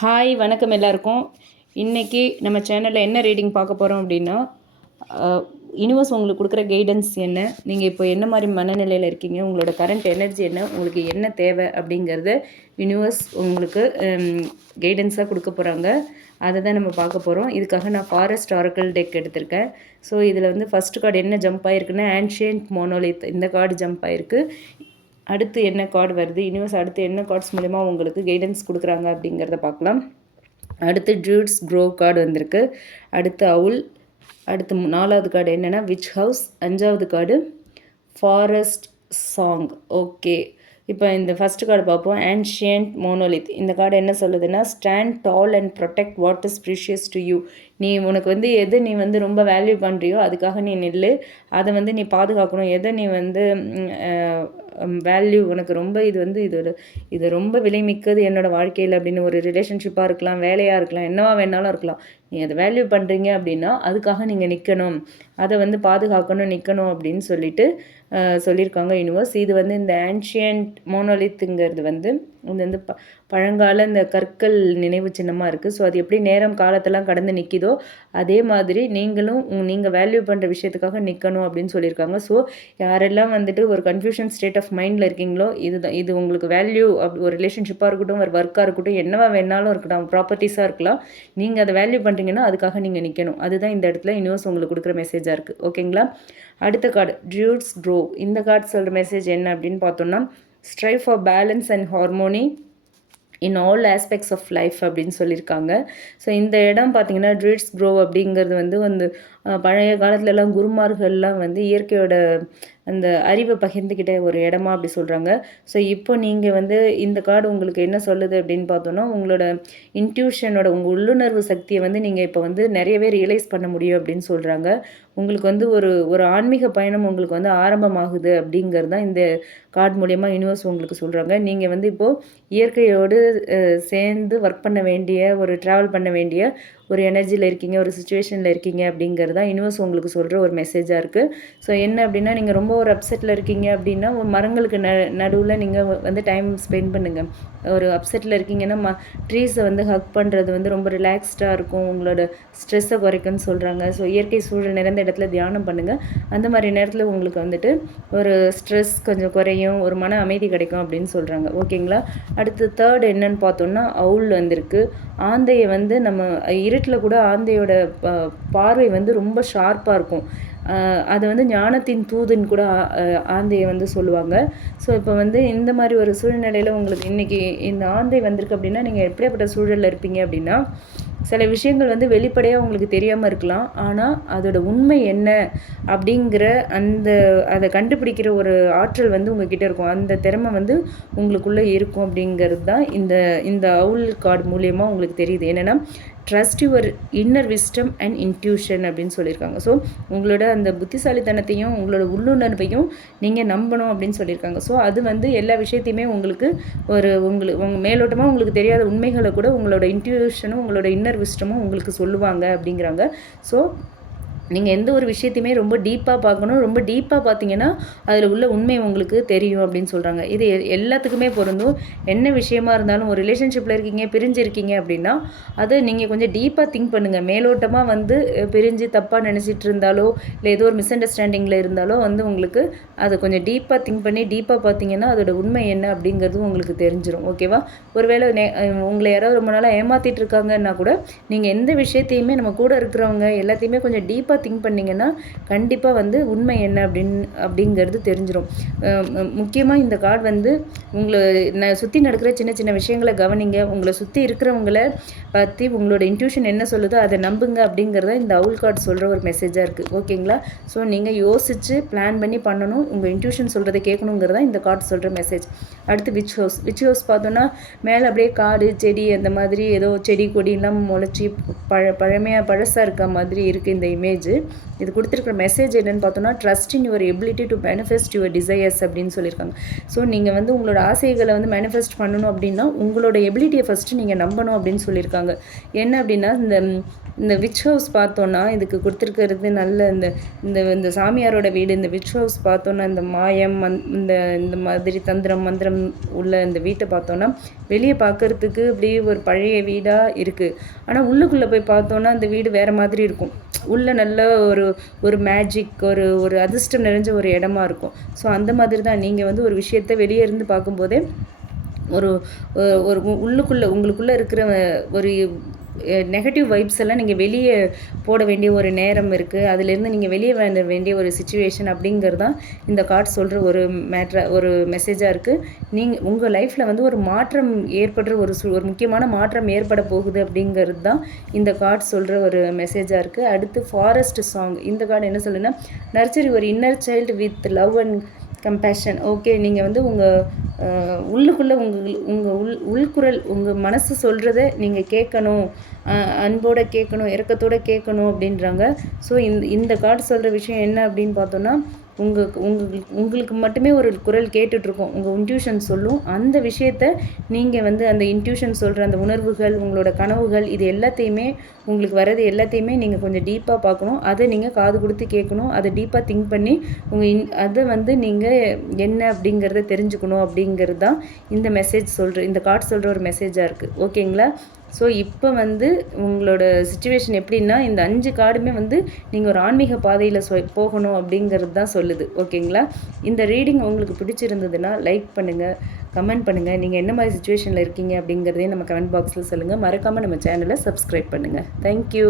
Hi வணக்கம் எல்லாருக்கும். இன்றைக்கி நம்ம சேனலில் என்ன ரீடிங் பார்க்க போகிறோம் அப்படின்னா, யூனிவர்ஸ் உங்களுக்கு கொடுக்குற கைடன்ஸ் என்ன, நீங்கள் இப்போ என்ன மாதிரி மனநிலையில் இருக்கீங்க, உங்களோட கரண்ட் எனர்ஜி என்ன, உங்களுக்கு என்ன தேவை அப்படிங்கிறத யூனிவர்ஸ் உங்களுக்கு கைடன்ஸாக கொடுக்க போகிறாங்க. அதை தான் நம்ம பார்க்க போகிறோம். இதுக்காக நான் ஃபாரஸ்ட் ஆரக்கிள் டெக் எடுத்திருக்கேன். ஸோ இதில் வந்து ஃபஸ்ட் கார்டு என்ன ஜம்ப் ஆகிருக்குன்னா ஆன்ஷியன்ட் மோனோலித், இந்த கார்டு ஜம்ப் ஆகிருக்கு. அடுத்து என்ன கார்டு வருது, யூனிவர்ஸ் அடுத்து என்ன கார்ட்ஸ் மூலிமா உங்களுக்கு கைடன்ஸ் கொடுக்குறாங்க அப்படிங்கிறத பார்க்கலாம். அடுத்து ட்ரூட்ஸ் க்ரோவ் கார்டு வந்திருக்கு. அடுத்து அவுல். அடுத்து 4வது கார்டு என்னென்னா விச் ஹவுஸ். 5வது கார்டு ஃபாரஸ்ட் சாங். ஓகே, இப்போ இந்த ஃபஸ்ட் கார்டு பார்ப்போம். Ancient monolith. இந்த கார்டு என்ன சொல்லுதுன்னா, stand tall and protect what is precious to you. நீ உனக்கு வந்து எது நீ வந்து ரொம்ப வேல்யூ பண்ணுறியோ அதுக்காக நீ நில்லு, அதை வந்து நீ பாதுகாக்கணும். எதை நீ வந்து வேல்யூ உனக்கு ரொம்ப இது ரொம்ப விலைமிக்கது என்னோடய வாழ்க்கையில் அப்படின்னு ஒரு ரிலேஷன்ஷிப்பாக இருக்கலாம், வேலையாக இருக்கலாம், என்னவா வேணாலும் இருக்கலாம். நீ அதை வேல்யூ பண்ணுறீங்க அப்படின்னா அதுக்காக நீங்கள் நிற்கணும், அதை வந்து பாதுகாக்கணும், நிற்கணும் அப்படின்னு சொல்லியிருக்காங்க யூனிவர்ஸ். இது வந்து இந்த ஆன்ஷியன்ட் மோனோலித்துங்கிறது வந்து இது வந்து பழங்கால இந்த கற்கள் நினைவு சின்னமாக இருக்குது. ஸோ அது எப்படி நேரம் காலத்தெல்லாம் கடந்து நிற்கிதோ அதே மாதிரி நீங்களும் நீங்கள் வேல்யூ பண்ணுற விஷயத்துக்காக நிற்கணும் அப்படின்னு சொல்லியிருக்காங்க. ஸோ யாரெல்லாம் வந்துட்டு ஒரு கன்ஃபியூஷன் ஸ்டேட் ஆஃப் மைண்டில் இருக்கீங்களோ, இது உங்களுக்கு வேல்யூ ஒரு ரிலேஷன்ஷிப்பாக இருக்கட்டும், ஒரு ஒர்க்காக இருக்கட்டும், என்னவா வேணாலும் இருக்கட்டும், ப்ராப்பர்ட்டிஸாக இருக்கலாம், நீங்கள் அதை வேல்யூ பண்ணுறீங்கன்னா அதுக்காக நீங்கள் நிற்கணும். அதுதான் இந்த இடத்துல யூனிவர்ஸ் உங்களுக்கு கொடுக்குற மெசேஜாக இருக்குது. ஓகேங்களா. அடுத்த கார்டு ட்ரூட்ஸ் க்ரோவ். இந்த கார்டு சொல்கிற மெசேஜ் என்ன அப்படின்னு பார்த்தோம்னா, strive for balance and harmony in all aspects of life அப்படின்னு சொல்லியிருக்காங்க. ஸோ இந்த இடம் பார்த்திங்கன்னா ட்ரூட்ஸ் க்ரோவ் அப்படிங்கிறது வந்து பழைய காலத்துலலாம் குருமார்கள்லாம் வந்து இயற்கையோட அந்த அறிவை பகிர்ந்துக்கிட்ட ஒரு இடமா அப்படி சொல்கிறாங்க. ஸோ இப்போ நீங்கள் வந்து இந்த கார்டு உங்களுக்கு என்ன சொல்லுது அப்படின்னு பார்த்தோன்னா, உங்களோட இன்ட்யூஷனோட உங்கள் உள்ளுணர்வு சக்தியை வந்து நீங்கள் இப்போ வந்து நிறையவே ரியலைஸ் பண்ண முடியும் அப்படின்னு சொல்கிறாங்க. உங்களுக்கு வந்து ஒரு ஆன்மீக பயணம் உங்களுக்கு வந்து ஆரம்பமாகுது அப்படிங்கிறது தான் இந்த கார்டு மூலயமா யூனிவர்ஸ் உங்களுக்கு சொல்கிறாங்க. நீங்கள் வந்து இப்போது இயற்கையோடு சேர்ந்து ஒர்க் பண்ண வேண்டிய, ஒரு ட்ராவல் பண்ண வேண்டிய ஒரு எனர்ஜியில் இருக்கீங்க, ஒரு சுச்சுவேஷனில் இருக்கீங்க அப்படிங்கிறது தான் யூனிவர்ஸ் உங்களுக்கு சொல்கிற ஒரு மெசேஜாக இருக்குது. ஸோ என்ன அப்படின்னா, நீங்கள் ரொம்ப ஒரு அப்செட்டில் இருக்கீங்க அப்படின்னா ஒரு மரங்களுக்கு நடுவில் நீங்கள் வந்து டைம் ஸ்பெண்ட் பண்ணுங்கள். ஒரு அப்செட்டில் இருக்கீங்கன்னா ட்ரீஸை வந்து ஹக் பண்ணுறது வந்து ரொம்ப ரிலாக்ஸ்டாக இருக்கும், உங்களோட ஸ்ட்ரெஸ்ஸை குறைக்குன்னு சொல்கிறாங்க. ஸோ இயற்கை சூழல் நிறைந்த இடத்துல தியானம் பண்ணுங்கள். அந்த மாதிரி நேரத்தில் உங்களுக்கு வந்துட்டு ஒரு ஸ்ட்ரெஸ் கொஞ்சம் குறையும், ஒரு மன அமைதி கிடைக்கும் அப்படின்னு சொல்கிறாங்க. ஓகேங்களா. அடுத்து தேர்ட் என்னன்னு பார்த்தோம்னா அவுல் வந்திருக்கு. ஆந்தையை வந்து நம்ம இருட்டில் கூட ஆந்தையோட பார்வை வந்து ரொம்ப ஷார்ப்பாக இருக்கும். அது வந்து ஞானத்தின் தூதுன்னு கூட ஆந்தையை வந்து சொல்லுவாங்க. ஸோ இப்போ வந்து இந்த மாதிரி ஒரு சூழ்நிலையில் உங்களுக்கு இன்றைக்கி இந்த ஆந்தை வந்திருக்கு அப்படின்னா, நீங்கள் எப்படியாப்பட்ட சூழலில் இருப்பீங்க அப்படின்னா, சில விஷயங்கள் வந்து வெளிப்படையாக உங்களுக்கு தெரியாமல் இருக்கலாம், ஆனால் அதோட உண்மை என்ன அப்படிங்கிற அதை கண்டுபிடிக்கிற ஒரு ஆற்றல் வந்து உங்ககிட்ட இருக்கும், அந்த திறமை வந்து உங்களுக்குள்ளே இருக்கும் அப்படிங்கிறது தான் இந்த அவுல் கார்டு மூலயமா உங்களுக்கு தெரியுது. என்னென்னா, trust your inner wisdom and intuition அப்படின்னு சொல்லியிருக்காங்க. ஸோ உங்களோட அந்த புத்திசாலித்தனத்தையும் உங்களோட உள்ளுணர்வையும் நீங்கள் நம்பணும் அப்படின்னு சொல்லியிருக்காங்க. ஸோ அது வந்து எல்லா விஷயத்தையுமே உங்களுக்கு உங்கள் மேலோட்டமாக உங்களுக்கு தெரியாத உண்மைகளை கூட உங்களோட இன்ட்யூஷனும் உங்களோட இன்னர் விஸ்டமும் உங்களுக்கு சொல்லுவாங்க அப்படிங்கிறாங்க. ஸோ நீங்கள் எந்த ஒரு விஷயத்தையுமே ரொம்ப டீப்பாக பார்க்கணும். ரொம்ப டீப்பாக பார்த்தீங்கன்னா அதில் உள்ள உண்மை உங்களுக்கு தெரியும் அப்படின்னு சொல்கிறாங்க. இது எல்லாத்துக்குமே பொருந்தும். என்ன விஷயமா இருந்தாலும் ஒரு ரிலேஷன்ஷிப்பில் இருக்கீங்க, பிரிஞ்சிருக்கீங்க அப்படின்னா அதை நீங்கள் கொஞ்சம் டீப்பாக திங்க் பண்ணுங்கள். மேலோட்டமாக வந்து பிரிஞ்சு தப்பாக நினச்சிட்டு இருந்தாலோ இல்லை ஏதோ ஒரு மிஸ் அண்டர்ஸ்டாண்டிங்கில் இருந்தாலோ வந்து உங்களுக்கு அதை கொஞ்சம் டீப்பாக திங்க் பண்ணி டீப்பாக பார்த்தீங்கன்னா அதோட உண்மை என்ன அப்படிங்கிறதும் உங்களுக்கு தெரிஞ்சிடும். ஓகேவா. ஒருவேளை உங்களை யாராவது ரொம்ப நாளாக ஏமாற்றிட்டு இருக்காங்கன்னா கூட நீங்கள் எந்த விஷயத்தையுமே நம்ம கூட இருக்கிறவங்க எல்லாத்தையுமே கொஞ்சம் டீப்பாக திங்க் பண்ணிங்கன்னா கண்டிப்பாக வந்து உண்மை என்ன அப்படிங்கிறது தெரிஞ்சிடும். முக்கியமாக இந்த கார்டு வந்து உங்களை சுற்றி நடக்கிற சின்ன சின்ன விஷயங்களை கவனிங்க. உங்களை சுற்றி இருக்கிறவங்கள பற்றி உங்களோட இன்ட்யூஷன் என்ன சொல்லுதோ அதை நம்புங்க அப்படிங்கிறத இந்த அவுல் கார்டு சொல்கிற ஒரு மெசேஜாக இருக்குது. ஓகேங்களா. ஸோ நீங்கள் யோசித்து பிளான் பண்ணி பண்ணணும், உங்கள் இன்ட்யூஷன் சொல்கிறத கேட்கணுங்கிறதா இந்த கார்டு சொல்கிற மெசேஜ். அடுத்து விச் ஹவுஸ் பார்த்தோன்னா மேலே அப்படியே காடு செடி அந்த மாதிரி ஏதோ செடி கொடியெல்லாம் முளைச்சி பழமையாக பழசாக இருக்க மாதிரி இருக்குது இந்த இமேஜ். இது கொடுத்துருக்குற மெசேஜ் என்னென்னு பார்த்தோன்னா, trust in your ability to manifest your desires அப்படின்னு சொல்லியிருக்காங்க. ஸோ நீங்கள் வந்து உங்களோட ஆசைகளை வந்து மேனிஃபெஸ்ட் பண்ணணும் அப்படின்னா உங்களோட எபிலிட்டியை ஃபஸ்ட்டு நீங்கள் நம்பணும் அப்படின்னு சொல்லியிருக்காங்க. என்ன அப்படின்னா, இந்த விச் ஹவுஸ் பார்த்தோன்னா இதுக்கு கொடுத்துருக்கிறது நல்ல இந்த சாமியாரோட வீடு, இந்த விச் ஹவுஸ் பார்த்தோன்னா இந்த மாயம் இந்த மாதிரி தந்திரம் மந்திரம் உள்ள இந்த வீட்டை பார்த்தோன்னா வெளியே பார்க்குறதுக்கு அப்படியே ஒரு பழைய வீடாக இருக்குது. ஆனால் உள்ளுக்குள்ளே போய் பார்த்தோன்னா அந்த வீடு வேறு மாதிரி இருக்கும். உள்ள நல்ல ஒரு மேஜிக், ஒரு அதிர்ஷ்டம் நிறைஞ்ச ஒரு இடமா இருக்கும். ஸோ அந்த மாதிரி தான் நீங்கள் வந்து ஒரு விஷயத்தை வெளியே இருந்து பார்க்கும்போதே ஒரு உங்களுக்குள்ளே இருக்கிற ஒரு நெகட்டிவ் வைப்ஸ் எல்லாம் நீங்கள் வெளியே போட வேண்டிய ஒரு நேரம் இருக்குது. அதிலேருந்து நீங்கள் வெளியே வர வேண்டிய ஒரு சிச்சுவேஷன் அப்படிங்கிறது தான் இந்த கார்டு சொல்கிற ஒரு மெசேஜாக இருக்குது. நீங்கள் உங்கள் லைஃப்பில் வந்து ஒரு மாற்றம் ஏற்படுற ஒரு முக்கியமான மாற்றம் ஏற்பட போகுது அப்படிங்கிறது தான் இந்த கார்டு சொல்கிற ஒரு மெசேஜாக இருக்குது. அடுத்து ஃபாரஸ்ட் சாங். இந்த கார்டு என்ன சொல்லுன்னா, நர்ச்சரி ஒரு inner child with love and compassion. Okay, நீங்கள் வந்து உங்கள் உள்ளுக்குள்ளே உங்கள் உள்குரல், உங்கள் மனசு சொல்கிறத நீங்கள் கேட்கணும், அன்போடு கேட்கணும், இரக்கத்தோடு கேட்கணும் அப்படின்றாங்க. ஸோ இந்த கார்டு சொல்கிற விஷயம் என்ன அப்படின்னு பார்த்தோன்னா, உங்களுக்கு மட்டுமே ஒரு குரல் கேட்டுட்ருக்கோம். உங்கள் இன்ட்யூஷன் சொல்லும். அந்த விஷயத்த நீங்கள் வந்து அந்த இன்ட்யூஷன் சொல்கிற அந்த உணர்வுகள், உங்களோட கனவுகள், இது எல்லாத்தையுமே உங்களுக்கு வர்றது எல்லாத்தையுமே நீங்கள் கொஞ்சம் டீப்பாக பார்க்கணும். அதை நீங்கள் காது கொடுத்து கேட்கணும். அதை டீப்பாக திங்க் பண்ணி அதை வந்து நீங்கள் என்ன அப்படிங்கிறத தெரிஞ்சுக்கணும் அப்படிங்கிறது தான் இந்த கார்டு சொல்கிற ஒரு மெசேஜாக இருக்குது. ஓகேங்களா? ஸோ இப்போ வந்து உங்களோட சிச்சுவேஷன் எப்படின்னா, இந்த 5 கார்டுமே வந்து நீங்கள் ஒரு ஆன்மீக பாதையில் போகணும் அப்படிங்கிறது தான் சொல்லுது. ஓகேங்களா? இந்த ரீடிங் உங்களுக்கு பிடிச்சிருந்ததுன்னா லைக் பண்ணுங்கள், கமெண்ட் பண்ணுங்கள். நீங்கள் என்ன மாதிரி சிச்சுவேஷனில் இருக்கீங்க அப்படிங்கிறதையும் நம்ம கமெண்ட் பாக்ஸில் சொல்லுங்கள். மறக்காமல் நம்ம சேனலை சப்ஸ்கிரைப் பண்ணுங்கள். தேங்க்யூ.